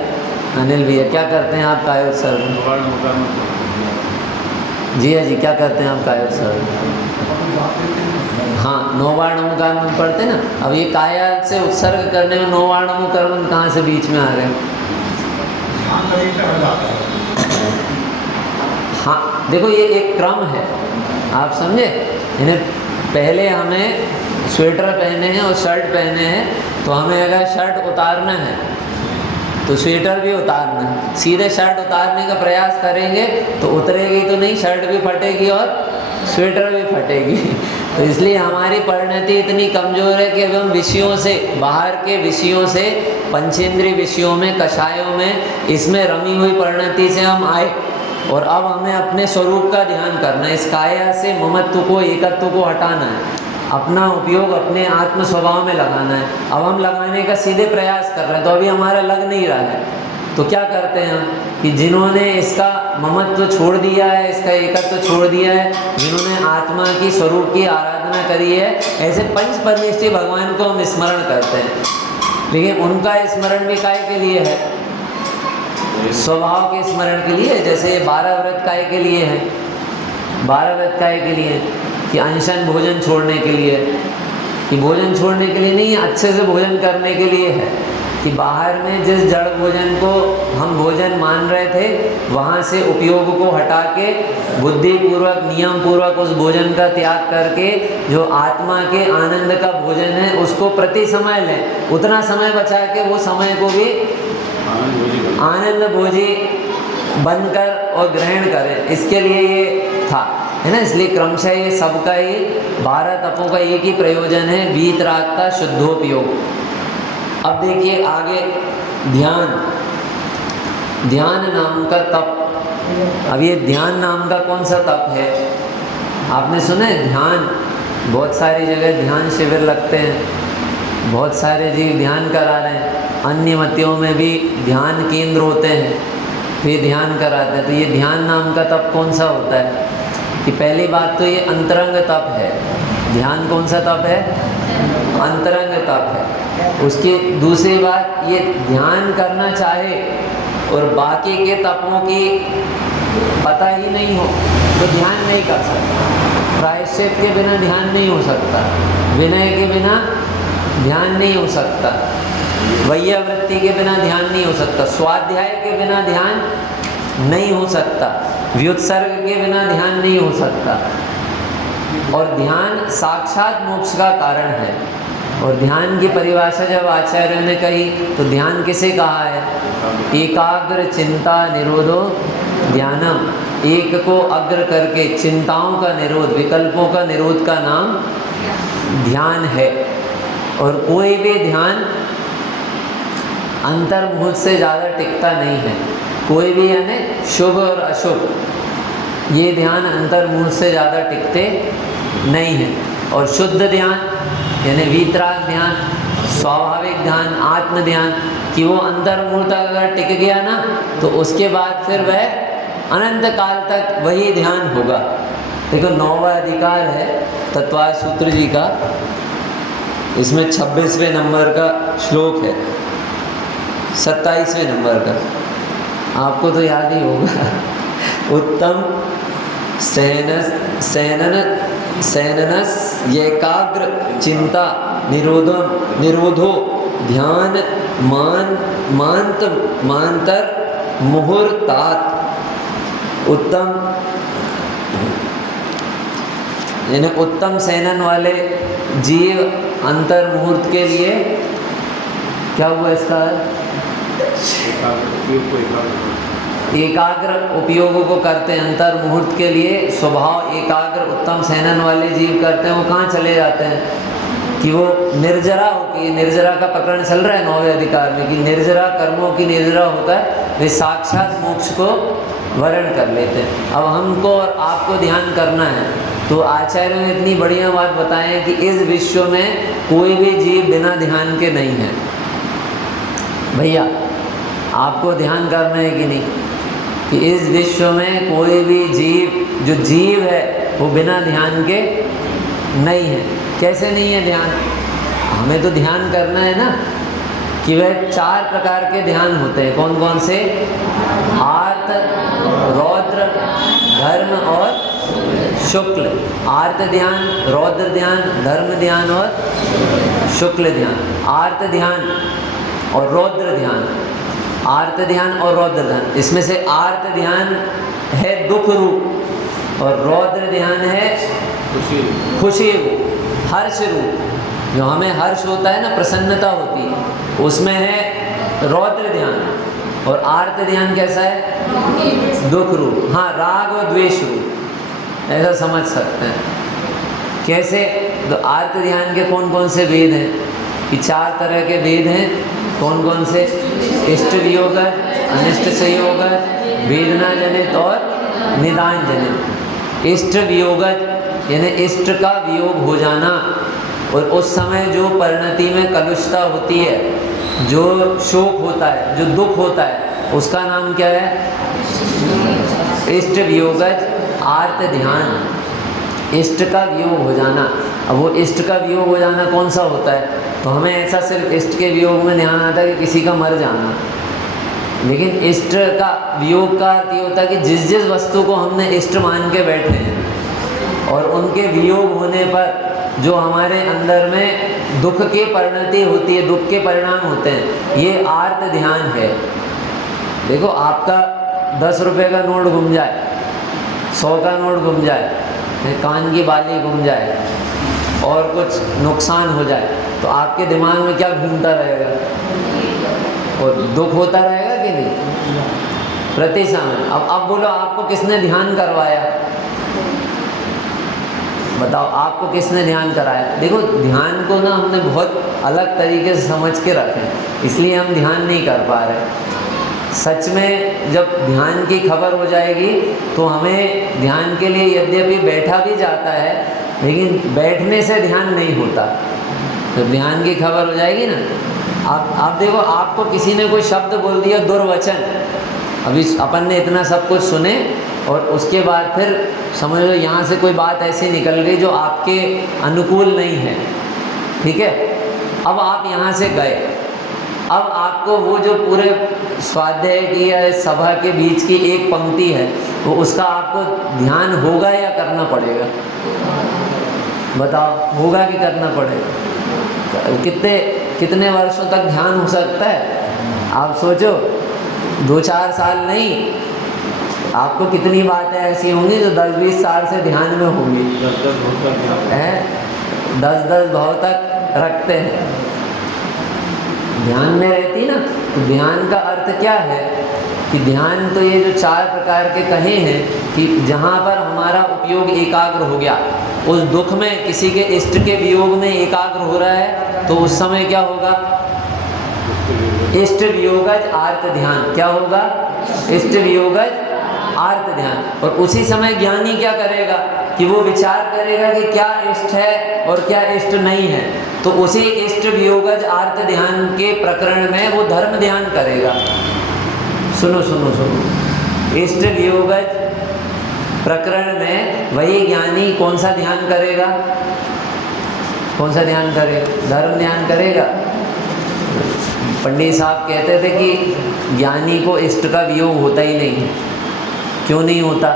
अनिल भैया क्या करते हैं आप कायोत्सर्ग में? जी हाँ जी, क्या करते हैं आप कायोत्सर्ग? हाँ, 9 बार नमोकार पढ़ते ना। अब ये काया से उत्सर्ग करने में 9 बार नमोकार कहाँ से बीच में आ गए? हाँ, देखो ये एक क्रम है, आप समझे? इन्हें पहले हमें स्वेटर पहने हैं और शर्ट पहने हैं, तो हमें अगर शर्ट उतारना है तो स्वेटर भी उतारना है। सीधे शर्ट उतारने का प्रयास करेंगे तो उतरेगी तो नहीं, शर्ट भी फटेगी और स्वेटर भी फटेगी। तो इसलिए हमारी परिणति इतनी कमज़ोर है कि अब हम विषयों से, बाहर के विषयों से, पंचेंद्रिय विषयों में, कषायों में, इसमें रमी हुई परिणति से हम आए और अब हमें अपने स्वरूप का ध्यान करना है। इस काया से ममत्व को, एकत्व को हटाना है, अपना उपयोग अपने आत्म स्वभाव में लगाना है। अब हम लगाने का सीधे प्रयास कर रहे हैं तो अभी हमारा लग नहीं रहा है। तो क्या करते हैं हम कि जिन्होंने इसका ममत्व छोड़ दिया है, इसका एकत्व छोड़ दिया है, जिन्होंने आत्मा की स्वरूप की आराधना करी है, ऐसे पंच परमेष्ठी भगवान को हम स्मरण करते हैं। लेकिन उनका स्मरण भी काय के लिए है? स्वभाव के स्मरण के लिए। जैसे 12 व्रत काय के लिए है? 12 व्रत काय के लिए? कि अनशन भोजन छोड़ने के लिए, कि भोजन छोड़ने के लिए नहीं, अच्छे से भोजन करने के लिए है। कि बाहर में जिस जड़ भोजन को हम भोजन मान रहे थे, वहाँ से उपयोग को हटा के बुद्धिपूर्वक, नियम पूर्वक उस भोजन का त्याग करके जो आत्मा के आनंद का भोजन है उसको प्रति समय लें। उतना समय बचा के वो समय को भी आनंद भोजी बनकर और ग्रहण करें, इसके लिए ये था, है ना। इसलिए क्रमशः ये सबका ही 12 तपों का एक ही प्रयोजन है, वीतरागता शुद्धोपयोग। अब देखिए आगे ध्यान, ध्यान नाम का तप। अब ये ध्यान नाम का कौन सा तप है? आपने सुना है ध्यान, बहुत सारी जगह ध्यान शिविर लगते हैं, बहुत सारे जीव ध्यान करा रहे हैं, अन्य मतियों में भी ध्यान केंद्र होते हैं, फिर ध्यान कराते हैं। तो ये ध्यान नाम का तप कौन सा होता है? कि पहली बात तो ये अंतरंग तप है। ध्यान कौन सा तप है? अंतरंग तप है। उसकी दूसरी बात, ये ध्यान करना चाहे और बाकी के तपों की पता ही नहीं हो तो ध्यान नहीं कर सकता। प्रायश्चित के बिना ध्यान नहीं हो सकता, विनय के बिना ध्यान नहीं हो सकता, वैयावृत्ति के बिना ध्यान नहीं हो सकता, स्वाध्याय के बिना ध्यान नहीं हो सकता, व्युत्सर्ग के बिना ध्यान नहीं हो सकता। और ध्यान साक्षात मोक्ष का कारण है। और ध्यान की परिभाषा जब आचार्यों ने कही तो ध्यान किसे कहा है? एकाग्र चिंता निरोधो ध्यानम। एक को अग्र करके चिंताओं का निरोध, विकल्पों का निरोध का नाम ध्यान है। और कोई भी ध्यान अंतर्मुख से ज़्यादा टिकता नहीं है। कोई भी यानी शुभ और अशुभ, ये ध्यान अंतर्मुख से ज़्यादा टिकते नहीं है। और शुद्ध ध्यान यानी वीतराग ध्यान, स्वाभाविक ध्यान, आत्म ध्यान, कि वो अंतर्मुख तक अगर टिक गया ना तो उसके बाद फिर वह अनंत काल तक वही ध्यान होगा। देखो 9वां अधिकार है तत्वार्थ सूत्र जी का, इसमें 26वें नंबर का श्लोक है, 27वें नंबर का, आपको तो याद ही होगा। उत्तम सैननस एकाग्र चिंता निरोधो ध्यान मांतर मुहूर्तात। उत्तम यानी उत्तम सैनन वाले जीव अंतर मुहूर्त के लिए क्या हुआ इसका? एकाग्र उपयोगों को करते हैं। अंतर मुहूर्त के लिए स्वभाव एकाग्र उत्तम सैनन वाले जीव करते हैं। वो कहाँ चले जाते हैं? कि वो निर्जरा होकर, निर्जरा का प्रकरण चल रहा है 9वें अधिकार में, कि निर्जरा कर्मों की निर्जरा होकर वे साक्षात मोक्ष को वर्ण कर लेते हैं। अब हमको और आपको ध्यान करना है तो आचार्यों ने इतनी बढ़िया बात बताएं कि इस विश्व में कोई भी जीव बिना ध्यान के नहीं है। भैया आपको ध्यान करना है कि नहीं? कि इस विश्व में कोई भी जीव, जो जीव है वो बिना ध्यान के नहीं है। कैसे नहीं है ध्यान? हमें तो ध्यान करना है ना, कि वह 4 प्रकार के ध्यान होते हैं। कौन कौन से? आर्त, रौद्र, धर्म और शुक्ल। आर्त ध्यान, रौद्र ध्यान, धर्म ध्यान और शुक्ल ध्यान। आर्त ध्यान और रौद्र ध्यान, आर्त ध्यान और रौद्र ध्यान। इसमें से आर्त ध्यान है दुख रूप और रौद्र ध्यान है खुशी रूप, हर्ष रूप। जो हमें हर्ष होता है ना, प्रसन्नता होती है, उसमें है रौद्र ध्यान। और आर्त ध्यान कैसा है? दुख रूप। हाँ, राग और द्वेष रूप, ऐसा समझ सकते हैं। कैसे? तो आर्त ध्यान के कौन कौन से भेद हैं? कि 4 तरह के भेद हैं। कौन कौन से? इष्ट वियोग, अनिष्ट संयोग, वेदना जनित और निदान जनित। इष्ट वियोग यानी इष्ट का वियोग हो जाना, और उस समय जो परिणति में कलुषता होती है, जो शोक होता है, जो दुख होता है, उसका नाम क्या है? इष्ट वियोग आर्त ध्यान। इष्ट का वियोग हो जाना। अब वो इष्ट का वियोग हो जाना कौन सा होता है? तो हमें ऐसा सिर्फ इष्ट के वियोग में ध्यान आता है कि किसी का मर जाना, लेकिन इष्ट का वियोग का अर्थ ये होता है कि जिस जिस वस्तु को हमने इष्ट मान के बैठे हैं और उनके वियोग होने पर जो हमारे अंदर में दुख की परिणति होती है, दुख के परिणाम होते हैं, ये आर्त ध्यान है। देखो, आपका 10 रुपये का नोट गुम जाए, 100 का नोट गुम जाए, कान की बाली गुम जाए और कुछ नुकसान हो जाए, तो आपके दिमाग में क्या घूमता रहेगा? और दुख होता रहेगा कि नहीं? प्रति समय। अब बोलो, आपको किसने ध्यान करवाया? बताओ, आपको किसने ध्यान कराया? देखो, ध्यान को ना हमने बहुत अलग तरीके से समझ के रखे, इसलिए हम ध्यान नहीं कर पा रहे। सच में जब ध्यान की खबर हो जाएगी तो हमें ध्यान के लिए यद्यपि बैठा भी जाता है, लेकिन बैठने से ध्यान नहीं होता। तो ध्यान की खबर हो जाएगी ना। आप देखो, आपको किसी ने कोई शब्द बोल दिया दुर्वचन, अभी अपन ने इतना सब कुछ सुने और उसके बाद फिर समझ लो यहाँ से कोई बात ऐसी निकल गई जो आपके अनुकूल नहीं है, ठीक है। अब आप यहाँ से गए, अब आपको वो जो पूरे स्वाध्याय की या सभा के बीच की एक पंक्ति है, वो उसका आपको ध्यान होगा या करना पड़ेगा? बताओ, होगा कि करना पड़ेगा? कितने वर्षों तक ध्यान हो सकता है? आप सोचो, 2-4 साल नहीं, आपको कितनी बातें ऐसी होंगी जो 10-20 साल से ध्यान में होंगी। 10-10 भाव तक रखते हैं, ध्यान में रहती ना। तो ध्यान का अर्थ क्या है कि ध्यान तो ये जो 4 प्रकार के कहे हैं कि जहाँ पर हमारा उपयोग एकाग्र हो गया, उस दुख में किसी के इष्ट के वियोग में एकाग्र हो रहा है, तो उस समय क्या होगा? इष्ट वियोगज आर्त ध्यान। क्या होगा? इष्ट वियोगज आर्त ध्यान। और उसी समय ज्ञानी क्या करेगा कि वो विचार करेगा कि क्या इष्ट है और क्या इष्ट नहीं है। तो उसी इष्ट वियोगज आर्त ध्यान के प्रकरण में वो धर्म ध्यान करेगा। सुनो सुनो सुनो, इष्ट वियोगज प्रकरण में वही ज्ञानी कौन सा ध्यान करेगा? कौन सा ध्यान करेगा? धर्म ध्यान करेगा। पंडित साहब कहते थे कि ज्ञानी को इष्ट का वियोग होता ही नहीं। क्यों नहीं होता?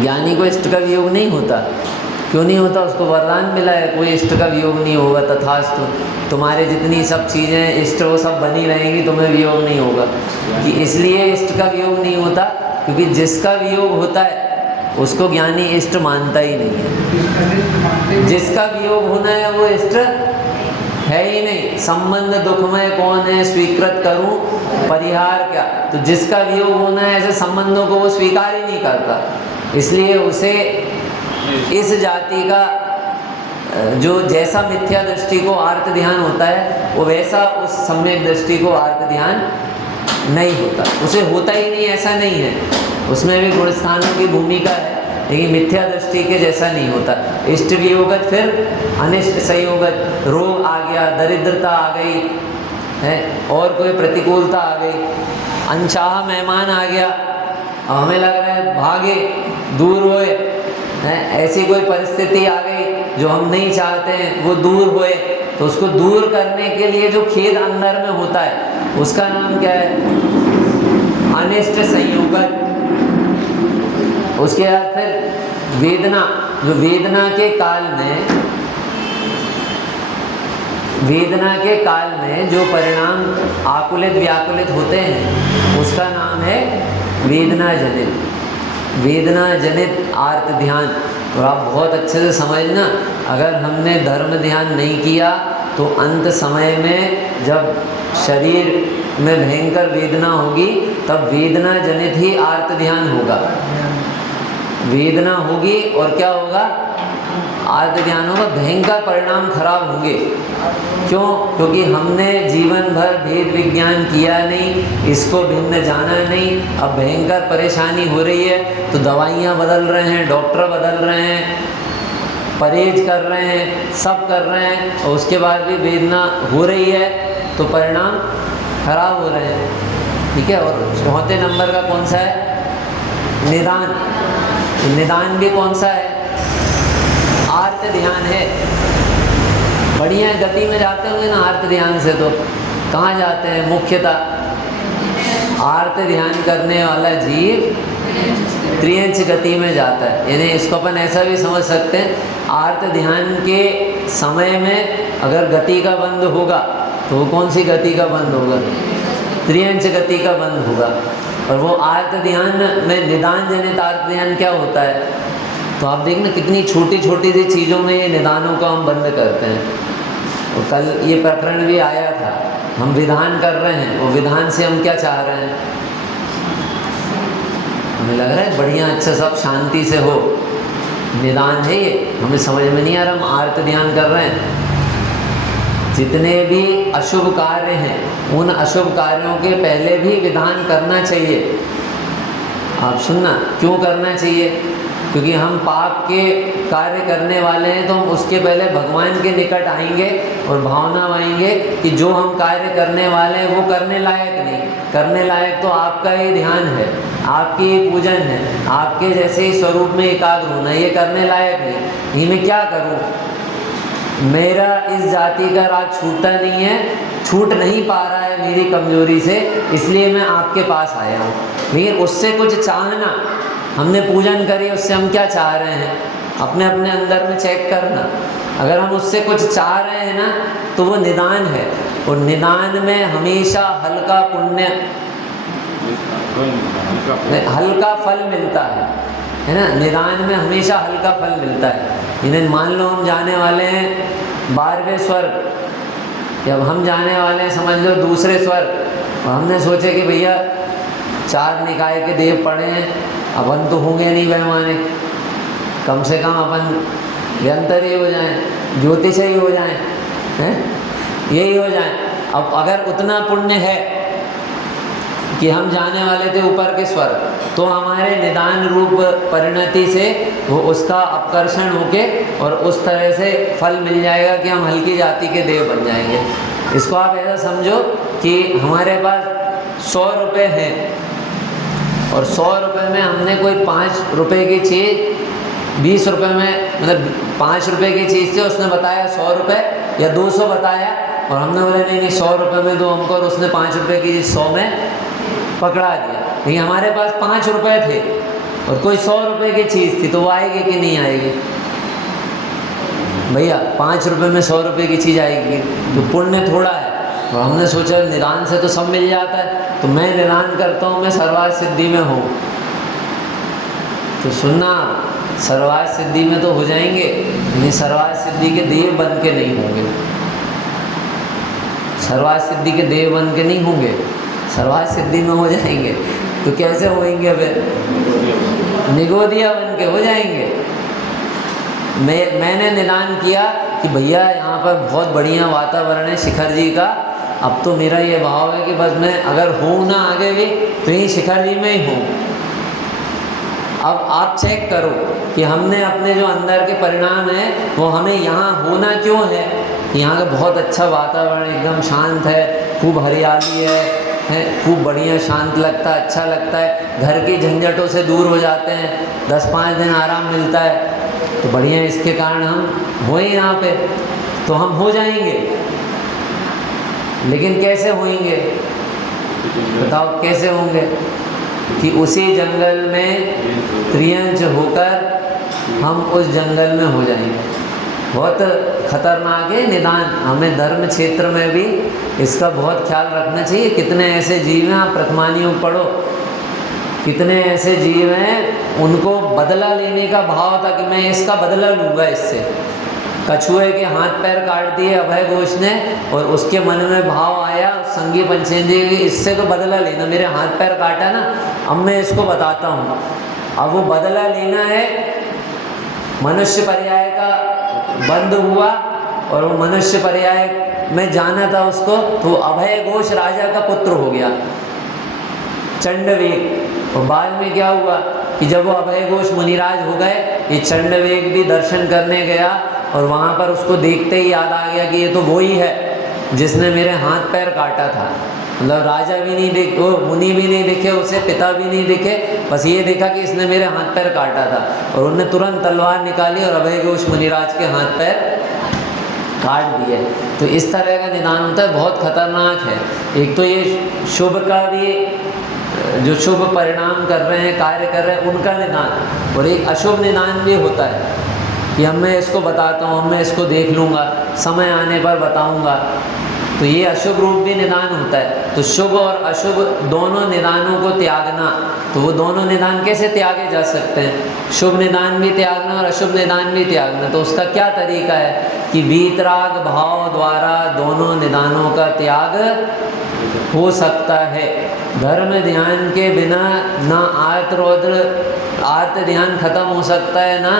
ज्ञानी को इष्ट का वियोग नहीं होता। क्यों नहीं होता? उसको वरदान मिला है, कोई इष्ट का वियोग नहीं होगा, तथास्तु। तुम्हारे जितनी सब चीज़ें इष्ट वो सब बनी रहेंगी, तुम्हें वियोग नहीं होगा। कि इसलिए इष्ट का वियोग नहीं होता क्योंकि जिसका वियोग होता है उसको ज्ञानी इष्ट मानता ही नहीं है। जिसका वियोग होना है वो इष्ट है ही नहीं। संबंध दुखमय कौन है, स्वीकृत करूं परिहार क्या? तो जिसका वियोग होना है, ऐसे संबंधों को वो स्वीकार ही नहीं करता। इसलिए उसे इस जाति का जो जैसा मिथ्या दृष्टि को आर्त ध्यान होता है, वो वैसा उस सम्यक दृष्टि को आर्त ध्यान नहीं होता। उसे होता ही नहीं, ऐसा नहीं है। उसमें भी गुण स्थानों की भूमिका है, लेकिन मिथ्या दृष्टि के जैसा नहीं होता। इष्ट वियोगत, फिर अनिष्ट संयोगत। रोग आ गया, दरिद्रता आ गई है, और कोई प्रतिकूलता आ गई, अनचाहा मेहमान आ गया, हमें लग रहा है भागे, दूर होए हैं, ऐसी कोई परिस्थिति आ गई जो हम नहीं चाहते हैं, वो दूर होए। तो उसको दूर करने के लिए जो खेद अंदर में होता है, उसका नाम क्या है? अनिष्ट संयोगत। उसके बाद फिर वेदना, जो वेदना के काल में जो परिणाम आकुलित व्याकुलित होते हैं, उसका नाम है वेदना जनित आर्त ध्यान। और आप बहुत अच्छे से समझना, अगर हमने धर्म ध्यान नहीं किया तो अंत समय में जब शरीर में भयंकर वेदना होगी, तब वेदना जनित ही आर्त ध्यान होगा। वेदना होगी और क्या होगा? आर्त ध्यान होगा। भयंकर परिणाम खराब होंगे। क्यों? क्योंकि हमने जीवन भर भेद विज्ञान किया नहीं, इसको भिन्न जाना नहीं। अब भयंकर परेशानी हो रही है तो दवाइयाँ बदल रहे हैं, डॉक्टर बदल रहे हैं, परहेज कर रहे हैं, सब कर रहे हैं, और उसके बाद भी वेदना हो रही है तो परिणाम खराब हो रहे हैं। ठीक है। और चौथे नंबर का कौन सा है? निदान। निदान भी कौन सा है? आर्त ध्यान है। बढ़िया गति में जाते होंगे ना आर्त ध्यान से, तो कहाँ जाते हैं? मुख्यतः आर्त ध्यान करने वाला जीव त्रियंच गति में जाता है। यानी इसको अपन ऐसा भी समझ सकते हैं, आर्त ध्यान के समय में अगर गति का बंद होगा तो वो कौन सी गति का बंद होगा? त्रियंच गति का बंद होगा। और वो आर्त ध्यान में निदान जनित आर्त ध्यान क्या होता है? तो आप देखना कितनी छोटी छोटी सी चीज़ों में ये निदानों को हम बंद करते हैं। और कल ये प्रकरण भी आया था हम विधान कर रहे हैं, वो विधान से हम क्या चाह रहे हैं? हमें लग रहा है बढ़िया अच्छा सब शांति से हो, निदान है ये, हमें समझ में नहीं आ रहा, हम आर्त ध्यान कर रहे हैं। जितने भी अशुभ कार्य हैं, उन अशुभ कार्यों के पहले भी विधान करना चाहिए। आप सुनना, क्यों करना चाहिए? क्योंकि हम पाप के कार्य करने वाले हैं, तो हम उसके पहले भगवान के निकट आएंगे और भावना आएंगे कि जो हम कार्य करने वाले हैं वो करने लायक नहीं। करने लायक तो आपका ही ध्यान है, आपकी ही पूजन है, आपके जैसे ही स्वरूप में एकाग्र होना, ये करने लायक नहीं। ये मैं क्या करूं? मेरा इस जाति का राग छूटता नहीं है, छूट नहीं पा रहा है मेरी कमजोरी से, इसलिए मैं आपके पास आया हूँ। लेकिन उससे कुछ चाहना, हमने पूजन करी, उससे हम क्या चाह रहे हैं? अपने अपने अंदर में चेक करना। अगर हम उससे कुछ चाह रहे हैं ना, तो वो निदान है, और निदान में हमेशा हल्का पुण्य, हल्का फल मिलता है ना। निदान में हमेशा हल्का फल मिलता है। इन्हें मान लो हम जाने वाले हैं 12वें स्वर्ग, जब हम जाने वाले हैं समझ लो दूसरे स्वर्ग, और हमने सोचे कि भैया 4 निकाय के देव पड़े हैं, अपन तो होंगे नहीं बेईमाने, कम से कम अपन व्यंतर ही हो जाएं, ज्योतिष ही हो जाएं, हैं, यही हो जाएं। अब अगर उतना पुण्य है कि हम जाने वाले थे ऊपर के स्वर्ग, तो हमारे निदान रूप परिणति से वो उसका अपकर्षण होके और उस तरह से फल मिल जाएगा कि हम हल्की जाति के देव बन जाएंगे। इसको आप ऐसा समझो कि हमारे पास 100 रुपये हैं, और 100 रुपये में हमने कोई 5 रुपये की चीज़ 20 रुपये में, मतलब 5 रुपये की चीज़ थी, उसने बताया 100 रुपये या 200 बताया, और हमने बोला नहीं नहीं 100 रुपये में दो हमको, और उसने 5 रुपये की चीज़ 100 में पकड़ा दिया। लेकिन हमारे पास 5 रुपये थे और कोई 100 रुपये की चीज़ थी, तो वो आएगी कि नहीं आएगी? भैया 5 रुपये में 100 रुपये की चीज़ आएगी, तो पुण्य थोड़ा है। और हमने सोचा निदान से तो सब मिल जाता है, तो मैं निदान करता हूँ, मैं सर्वार्थ सिद्धि में हूँ। तो सुनना, सर्वार्थ सिद्धि में तो हो जाएंगे, लेकिन सर्वार्थ सिद्धि के देव बन के नहीं होंगे। सर्वार्थ सिद्धि के देव बन के नहीं होंगे, सर्वार्थ सिद्धि में हो जाएंगे। तो कैसे होएंगे? फिर निगोदिया बन के हो जाएंगे। मैंने निदान किया कि भैया यहाँ पर बहुत बढ़िया वातावरण है शिखर जी का, अब तो मेरा ये भाव है कि बस मैं अगर हूँ ना आगे भी, तो यही शिखर जी में ही हूँ। अब आप चेक करो कि हमने अपने जो अंदर के परिणाम हैं वो हमें यहाँ होना क्यों है। यहाँ का बहुत अच्छा वातावरण, एकदम शांत है, खूब हरियाली है, खूब बढ़िया शांत लगता है, अच्छा लगता है, घर की झंझटों से दूर हो जाते हैं, 10-5 दिन आराम मिलता है, तो बढ़िया इसके कारण हम हो ही यहाँ पे, तो हम हो जाएंगे। लेकिन कैसे होंगे? बताओ कैसे होंगे? कि उसी जंगल में त्रियंच होकर हम उस जंगल में हो जाएंगे। बहुत खतरनाक है निदान। हमें धर्म क्षेत्र में भी इसका बहुत ख्याल रखना चाहिए। कितने ऐसे जीव हैं, आप प्रथमानियों पढ़ो, कितने ऐसे जीव हैं उनको बदला लेने का भाव था कि मैं इसका बदला लूँगा इससे। कछुए के हाथ पैर काट दिए अभय घोष ने, और उसके मन में भाव आया संगी पंचेंद्रिय की, इससे तो बदला लेना, मेरे हाथ पैर काटा ना, अब मैं इसको बताता हूँ। अब वो बदला लेना है, मनुष्य पर्याय का बंद हुआ, और वो मनुष्य पर्याय में जाना था उसको, तो अभय घोष राजा का पुत्र हो गया, चंडवेग। और बाद में क्या हुआ कि जब वो अभय घोष मुनिराज हो गए, ये चंडवेग भी दर्शन करने गया, और वहाँ पर उसको देखते ही याद आ गया कि ये तो वही है जिसने मेरे हाथ पैर काटा था। मतलब राजा भी नहीं दिखे, वो मुनि भी नहीं दिखे उसे, पिता भी नहीं दिखे, बस ये देखा कि इसने मेरे हाथ पैर काटा था, और उन्होंने तुरंत तलवार निकाली और अभय घोष मुनिराज के हाथ पैर काट दिए। तो इस तरह का निदान होता है, बहुत खतरनाक है। एक तो ये शुभ का भी, जो शुभ परिणाम कर रहे हैं, कार्य कर रहे हैं, उनका निदान, और एक अशुभ निदान भी होता है कि हम मैं इसको बताता हूँ, मैं इसको देख लूँगा, समय आने पर बताऊँगा, तो ये अशुभ रूप भी निदान होता है। तो शुभ और अशुभ दोनों निदानों को त्यागना, तो वो दोनों निदान कैसे त्यागे जा सकते हैं? शुभ निदान भी त्यागना और अशुभ निदान भी त्यागना, तो उसका क्या तरीका है कि वीतराग भाव द्वारा दोनों निदानों का त्याग हो सकता है। धर्म ध्यान के बिना ना आर्त ध्यान खत्म हो सकता है, ना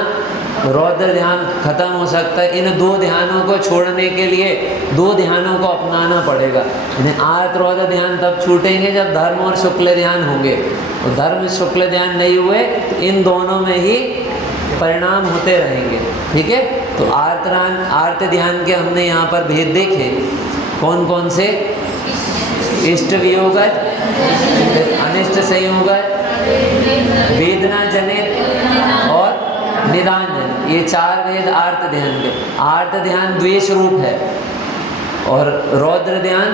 रौद्र ध्यान खत्म हो सकता है। इन दो ध्यानों को छोड़ने के लिए दो ध्यानों को अपनाना पड़ेगा। इन्हें आर्त रौद्र ध्यान तब छूटेंगे जब धर्म और शुक्ल ध्यान होंगे, और धर्म शुक्ल ध्यान नहीं हुए तो इन दोनों में ही परिणाम होते रहेंगे। ठीक है, तो आर्त ध्यान के हमने यहाँ पर भेद देखे। कौन कौन से? इष्ट वियोगत, अनिष्ट संयोगत, वेदना जनित और निदान जनित, ये चार भेद आर्त ध्यान के। आर्त ध्यान द्वेष रूप है और रौद्र ध्यान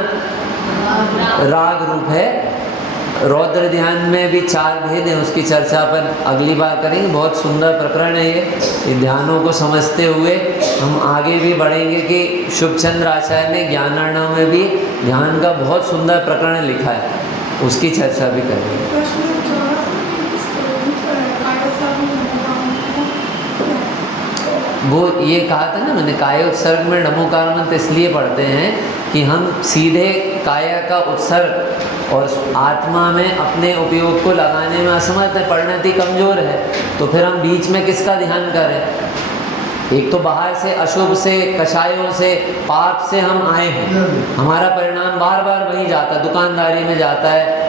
राग रूप है। रौद्र ध्यान में भी चार भेद हैं, उसकी चर्चा अपन अगली बार करेंगे। बहुत सुंदर प्रकरण है ये ध्यानों को समझते हुए हम आगे भी बढ़ेंगे कि शुभचंद्र आचार्य ने ज्ञानार्णव में भी ध्यान का बहुत सुंदर प्रकरण लिखा है, उसकी चर्चा भी करेंगे। वो ये कहा था ना मैंने, काय उत्सर्ग में नमोकार मंत्र इसलिए पढ़ते हैं कि हम सीधे काया का उत्सर्ग और आत्मा में अपने उपयोग को लगाने में असमर्थ है, परिणति कमज़ोर है, तो फिर हम बीच में किसका ध्यान करें? एक तो बाहर से अशुभ से, कषायों से, पाप से हम आए हैं, हमारा परिणाम बार बार वही जाता है, दुकानदारी में जाता है,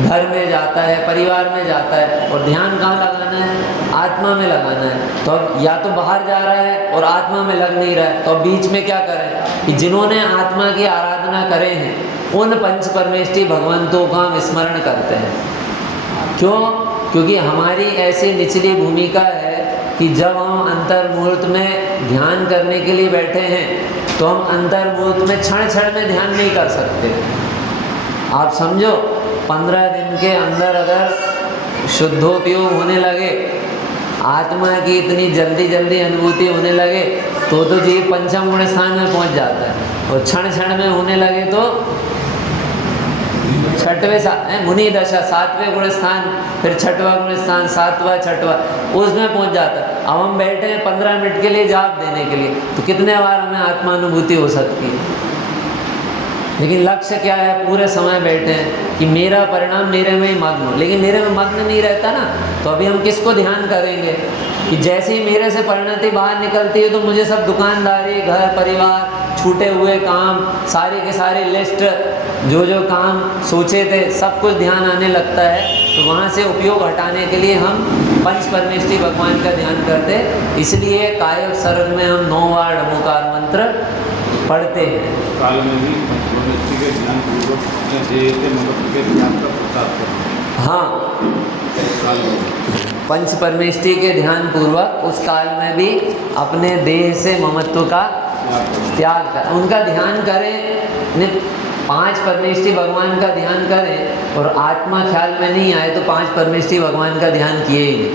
घर में जाता है, परिवार में जाता है, और ध्यान कहाँ लगाना है? आत्मा में लगाना है। तो अब या तो बाहर जा रहा है और आत्मा में लग नहीं रहा है, तो अब बीच में क्या करें कि जिन्होंने आत्मा की आराधना करे हैं उन पंच परमेष्ठी भगवंतों का हम स्मरण करते हैं। क्यों? क्योंकि हमारी ऐसी निचली भूमिका है कि जब हम अंतर्मुहूर्त में ध्यान करने के लिए बैठे हैं तो हम अंतर्मुहूर्त में क्षण क्षण में ध्यान नहीं कर सकते। आप समझो 15 दिन के अंदर अगर शुद्धोपयोग होने लगे, आत्मा की इतनी जल्दी जल्दी अनुभूति होने लगे तो जीव पंचम गुण स्थान में पहुंच जाता है, और क्षण क्षण में होने लगे तो छठवें मुनि दशा, 7वें गुण स्थान, फिर 6वां गुण स्थान, 7वां 6वां, उसमें पहुंच जाता है। अब हम बैठे हैं 15 मिनट के लिए जाप देने के लिए, तो कितने बार हमें आत्मानुभूति हो सकती है? लेकिन लक्ष्य क्या है? पूरे समय बैठे हैं कि मेरा परिणाम मेरे में ही मग्न हो, लेकिन मेरे में मग्न नहीं रहता ना, तो अभी हम किसको ध्यान करेंगे? कि जैसे ही मेरे से परिणति बाहर निकलती है तो मुझे सब दुकानदारी, घर परिवार, छूटे हुए काम, सारे के सारे लिस्ट, जो जो काम सोचे थे सब कुछ ध्यान आने लगता है। तो वहाँ से उपयोग हटाने के लिए हम पंच परमेष्ठी भगवान का ध्यान करते, इसलिए काय उत्सर्ग में हम 9 बार नमोकार मंत्र पढ़ते हैं। काल में भी पंचपरमेष्ठी के ध्यान पूर्वक अपने देह के महत्व के ज्ञान का प्रसाद करते हैं। हाँ, पंच परमेष्ठी के ध्यान पूर्वक उस काल में भी अपने देह से ममत्व का त्याग कर उनका ध्यान करें। 5 परमेष्ठी भगवान का ध्यान करें और आत्मा ख्याल में नहीं आए तो 5 परमेष्ठी भगवान का ध्यान किए ही नहीं।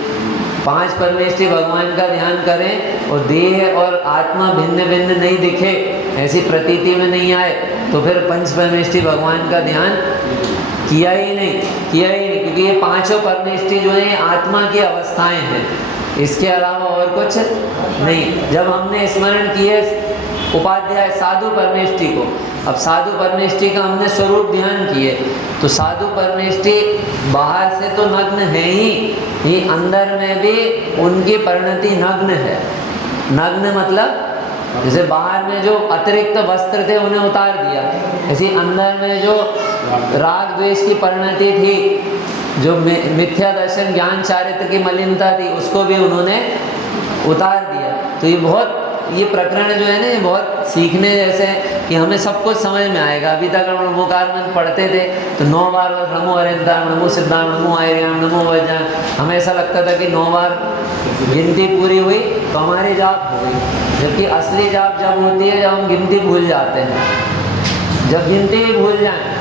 5 परमेष्ठी भगवान का ध्यान करें और देह और आत्मा भिन्न भिन्न नहीं दिखे, ऐसी प्रतीति में नहीं आए, तो फिर पंच परमेष्ठी भगवान का ध्यान किया ही नहीं, क्योंकि ये 5 परमेष्ठी जो है आत्मा की अवस्थाएं हैं, इसके अलावा और कुछ नहीं। जब हमने स्मरण किए उपाध्याय साधु परमेष्ठी को, अब साधु परमेष्ठी का हमने स्वरूप ध्यान किए, तो साधु परमेष्ठी बाहर से तो नग्न है ही अंदर में भी उनकी परिणति नग्न है। नग्न मतलब जैसे बाहर में जो अतिरिक्त वस्त्र थे उन्हें उतार दिया, ऐसे अंदर में जो राग द्वेष की परिणति थी, जो मिथ्या दर्शन ज्ञान चारित्र की मलिनता थी, उसको भी उन्होंने उतार दिया। तो ये प्रकरण जो है ना, ये बहुत सीखने जैसे है कि हमें सब कुछ समझ में आएगा। अभी तक हम नमोकार मंत्र पढ़ते थे तो 9 बार नमो अरिंदाम, नमो सिद्धाम, नमो आयर्याम, नमो वज्राम, हमें ऐसा लगता था कि 9 बार गिनती पूरी हुई तो हमारी जाप हो गई, जबकि असली जाप जब होती है जब हम गिनती भूल जाते हैं। जब गिनती भी भूल जाए,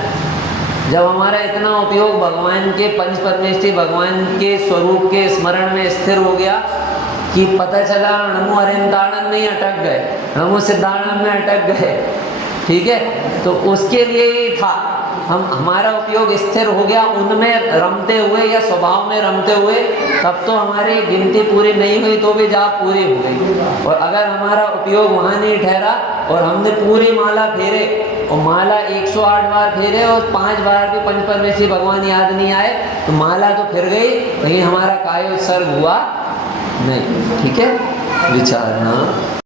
जब हमारा इतना उपयोग भगवान के पंच परमेष्ठी भगवान के स्वरूप के स्मरण में स्थिर हो गया कि पता चला नमो अरिंदाणन में ही अटक गए, नमो सिद्धाणन में अटक गए, ठीक है, तो उसके लिए ही था हमारा उपयोग स्थिर हो गया उनमें रमते हुए या स्वभाव में रमते हुए, तब तो हमारी गिनती पूरी नहीं हुई तो भी जाप पूरी हो गई। और अगर हमारा उपयोग वहाँ नहीं ठहरा और हमने पूरी माला फेरे और माला 108 बार फेरे और 5 बार भी पंचपरमेश्वरी भगवान याद नहीं आए तो माला तो फिर गई, कहीं हमारा कायोत्सर्ग हुआ नहीं। ठीक है, विचार। हाँ